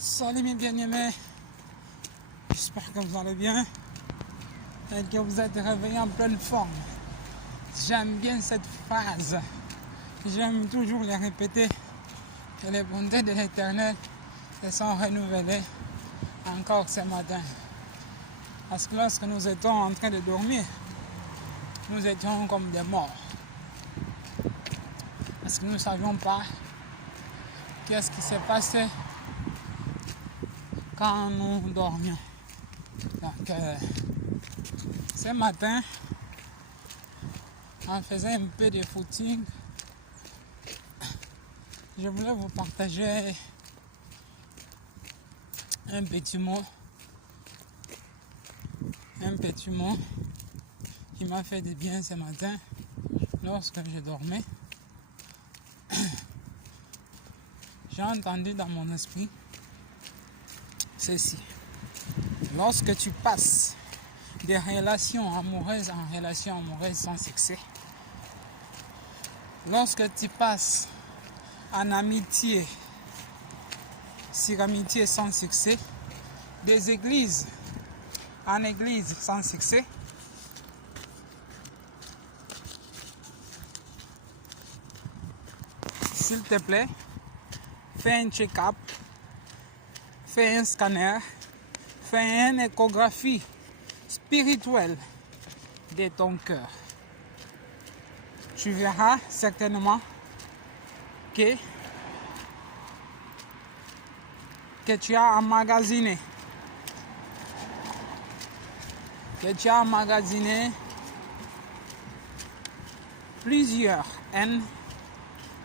Salut mes bien-aimés, j'espère que vous allez bien et que vous êtes réveillés en pleine forme. J'aime bien cette phrase, j'aime toujours les répéter, que les bontés de l'Éternel se sont renouvelées encore ce matin. Parce que lorsque nous étions en train de dormir, nous étions comme des morts. Parce que nous ne savions pas qu'est-ce qui s'est passé quand nous dormions. Donc, ce matin, en faisant un peu de footing, je voulais vous partager un petit mot qui m'a fait du bien ce matin lorsque je dormais. J'ai entendu dans mon esprit ceci. Lorsque tu passes de relations amoureuses en relations amoureuses sans succès, lorsque tu passes en amitié sur amitié sans succès, des églises en église sans succès, s'il te plaît, fais un check-up, fais un scanner, fais une échographie spirituelle de ton cœur. Tu verras certainement que tu as emmagasiné plusieurs haines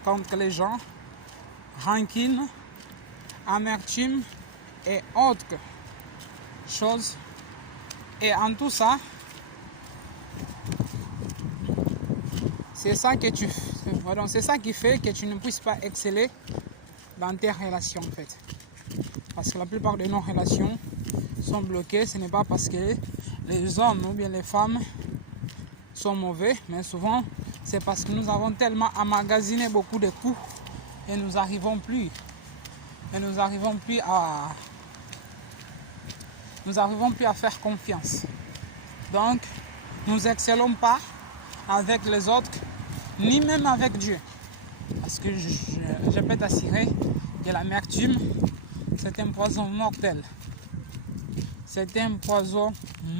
contre les gens, rancune, amertume et autres choses. Et en tout ça, c'est ça qui fait que tu ne puisses pas exceller dans tes relations en fait. Parce que la plupart de nos relations sont bloquées. Ce n'est pas parce que les hommes ou bien les femmes sont mauvais, mais souvent c'est parce que nous avons tellement emmagasiné beaucoup de coups et nous n'arrivons plus à faire confiance. Donc, nous n'excellons pas avec les autres, ni même avec Dieu. Parce que je peux t'assurer que l'amertume, c'est un poison mortel. C'est un poison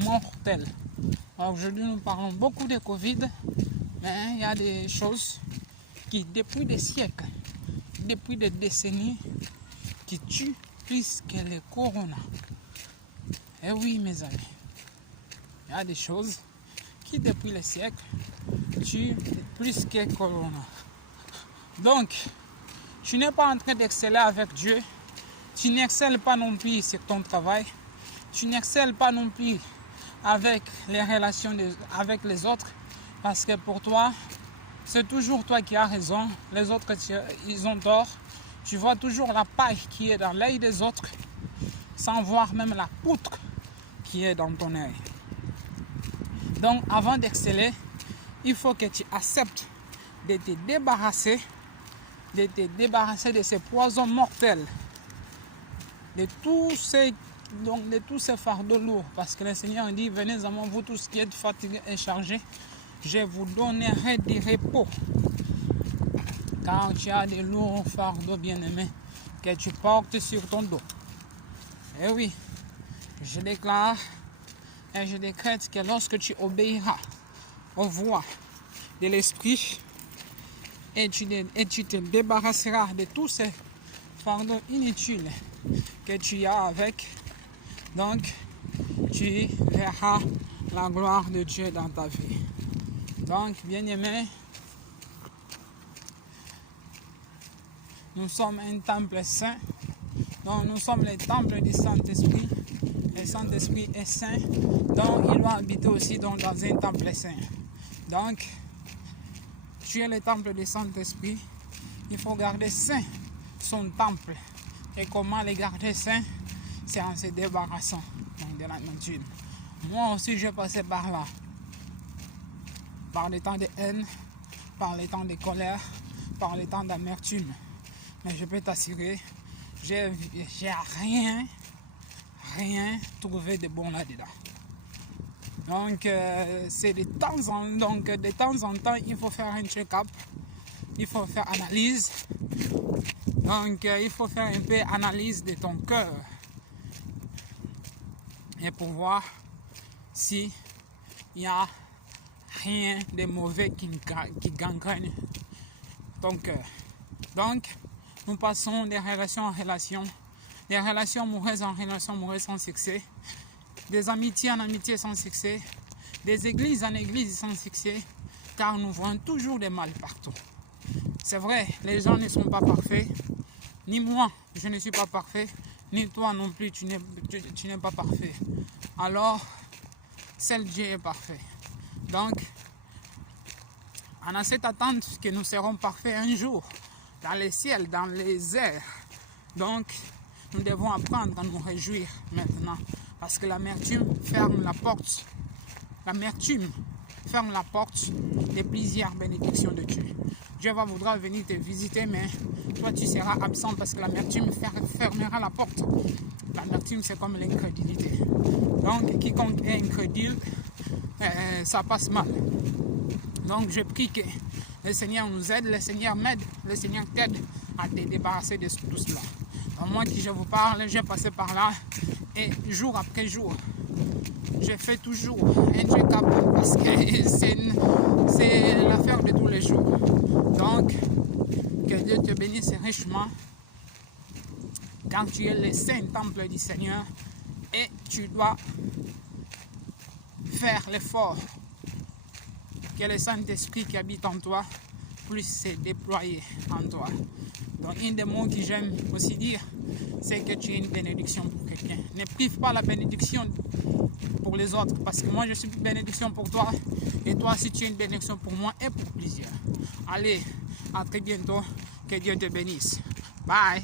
mortel. Aujourd'hui, nous parlons beaucoup de Covid, mais il y a des choses qui, depuis des siècles, depuis des décennies, qui tuent plus que le corona. Eh oui, mes amis, il y a des choses qui, depuis les siècles, tuent plus que le corona. Donc, tu n'es pas en train d'exceller avec Dieu, tu n'excelles pas non plus sur ton travail, tu n'excelles pas non plus avec les relations avec les autres, parce que pour toi, c'est toujours toi qui as raison, les autres ils ont tort. Tu vois toujours la paille qui est dans l'œil des autres, sans voir même la poutre qui est dans ton œil. Donc avant d'exceller, il faut que tu acceptes de te débarrasser de ces poisons mortels, de tous ces fardeaux lourds, parce que le Seigneur dit: venez à moi, vous tous qui êtes fatigués et chargés, je vous donnerai du repos. Car tu as des lourds fardeaux, bien-aimés, que tu portes sur ton dos. Et oui, je déclare et je décrète que lorsque tu obéiras aux voix de l'Esprit et tu te débarrasseras de tous ces fardeaux inutiles que tu as avec, donc tu verras la gloire de Dieu dans ta vie. Donc, bien-aimés, nous sommes un temple saint. Donc, nous sommes les temples du Saint-Esprit. Le Saint-Esprit est saint. Donc, il doit habiter aussi dans un temple saint. Donc, tu es le temple du Saint-Esprit. Il faut garder saint son temple. Et comment le garder saint? C'est en se débarrassant de la nature. Moi aussi, je passais par là. Par les temps de haine, par les temps de colère, par les temps d'amertume. Mais je peux t'assurer j'ai rien trouvé de bon là-dedans. Donc, c'est de temps en temps, il faut faire un check-up, il faut faire analyse. Donc, il faut faire un peu analyse de ton cœur et pour voir si il n'y a rien de mauvais qui gangrène ton cœur. Donc, nous passons des relations en relation, des relations amoureuses en relations amoureuses sans succès, des amitiés en amitié sans succès, des églises en églises sans succès, car nous voyons toujours des mal partout. C'est vrai, les gens ne sont pas parfaits, ni moi, je ne suis pas parfait, ni toi non plus, tu n'es pas parfait. Alors, seul Dieu est parfait. Donc, on a cette attente que nous serons parfaits un jour, dans les ciels, dans les airs. Donc, nous devons apprendre à nous réjouir maintenant, parce que l'amertume ferme la porte. L'amertume ferme la porte de plusieurs bénédictions de Dieu. Dieu voudra venir te visiter, mais toi tu seras absent parce que l'amertume fermera la porte. L'amertume, c'est comme l'incrédulité. Donc, quiconque est incrédule, ça passe mal. Donc, je prie que le Seigneur nous aide, le Seigneur m'aide, le Seigneur t'aide à te débarrasser de tout cela. Donc, moi qui je vous parle, j'ai passé par là et jour après jour, je fais toujours un check-up parce que c'est l'affaire de tous les jours. Donc, que Dieu te bénisse richement car tu es le saint temple du Seigneur et tu dois faire l'effort que le Saint-Esprit qui habite en toi puisse se déployer en toi. Donc, un des mots que j'aime aussi dire, c'est que tu es une bénédiction pour quelqu'un. Ne prive pas la bénédiction pour les autres, parce que moi je suis une bénédiction pour toi, et toi aussi tu es une bénédiction pour moi et pour plusieurs. Allez, à très bientôt, que Dieu te bénisse. Bye.